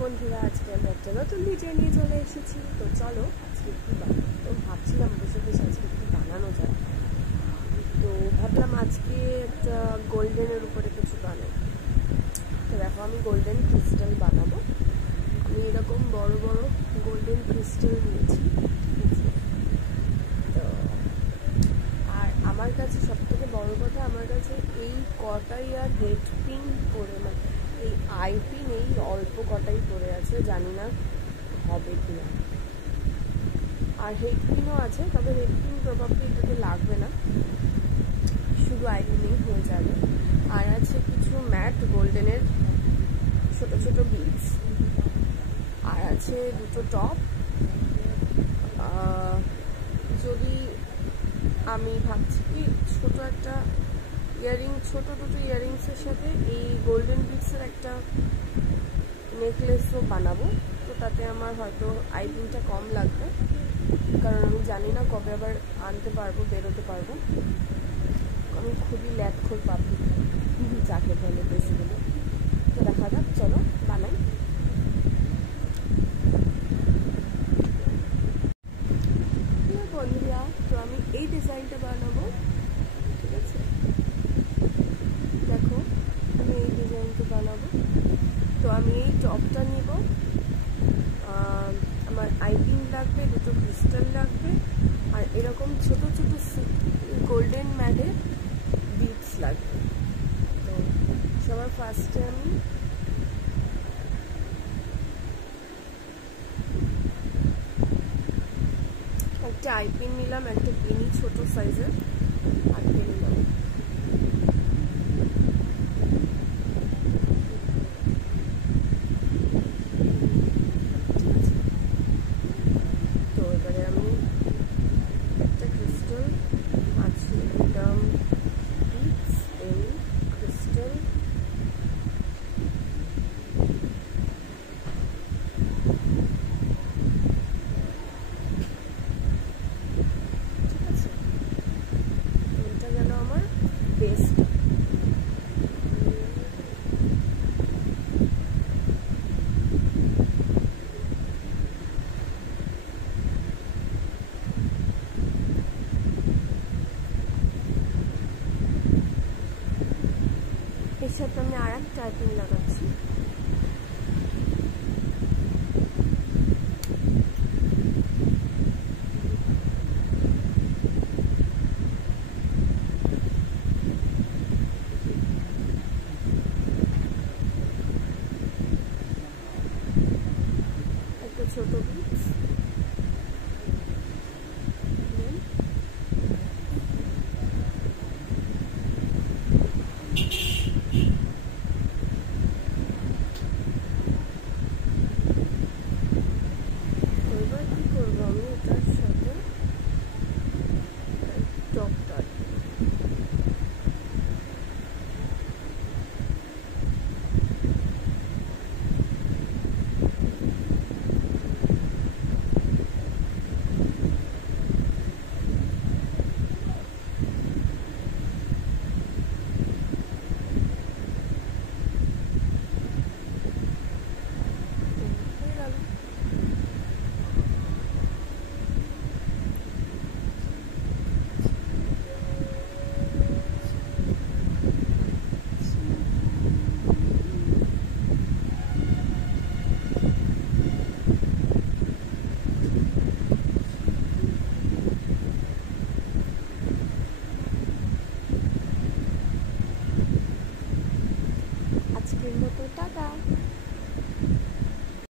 বন্ধুরা, আজকে আমি একটা নতুন ভিডিও নিয়ে চলে এসেছি। তো চলো আজকে কী বানাবো, তো ভাবছিলাম বসে বসে আজকে কী বানানো যায়। তো ভাবলাম আজকে একটা গোল্ডেনের উপরে কিছু বানাবো। তো দেখো, আমি গোল্ডেন ক্রিস্টাল বানাবো। আমি এরকম বড় বড় গোল্ডেন ক্রিস্টাল নিয়েছি, ঠিক আছে। তো আর আমার কাছে সবথেকে বড় কথা, আমার কাছে এই কটাই আর হেড পিন পরে, মানে এই আই পিন এই অল্প কটাই পড়ে আছে, জানি না হবে কি না। আর হেড পিনও আছে, তবে হেড পিন প্রবাবলি এটাতে লাগবে না, শুধু আই পিনেই হয়ে যাবে। আর আছে কিছু ম্যাট গোল্ডেনের ছোট ছোট বিটস, আর আছে দুটো টপ। যদি আমি ভাবছি কি ছোট একটা ইয়ারিং, ছোট দুটো ইয়ারিংসের সাথে এই গোল্ডেন বিটসের একটা নেকলেসও বানাবো। তো তাতে আমার হয়তো আই পিনটা কম লাগবে, কারণ আমি জানি না কবে আবার আনতে পারবো, বেরোতে পারবো। আমি খুবই ল্যাটখোর পাবলিক, যাকে বলে বেসিক্যালি। তো দেখা যাক, চলো বানাই। বন্ধুরা, তো আমি এই ডিজাইনটা বানাবো, ঠিক আছে। দেখো, আমি এই ডিজাইনটা বানাবো। তো আমি এই টপটা নিব, আমার আই পিন লাগবে, দুটো ক্রিস্টাল লাগবে, আর এরকম ছোট ছোট গোল্ডেন ম্যাটের বিটস লাগবে। তো সবার ফার্স্টে আমি একটা আই পিন নিলাম, একটা পিনি ছোট সাইজের আটকে নিলাম। তো এবারে আমি একটা ক্রিস্টাল আছে, এটা বিটস এন ক্রিস্টাল, বেস্ট। এর সাথে আমি আর একটা টাইপিং লাগাচ্ছি। একটা ছোট বিটস, এবার কি করবো, আমি এটার সাথে টপটা আজকের মতো টাটা।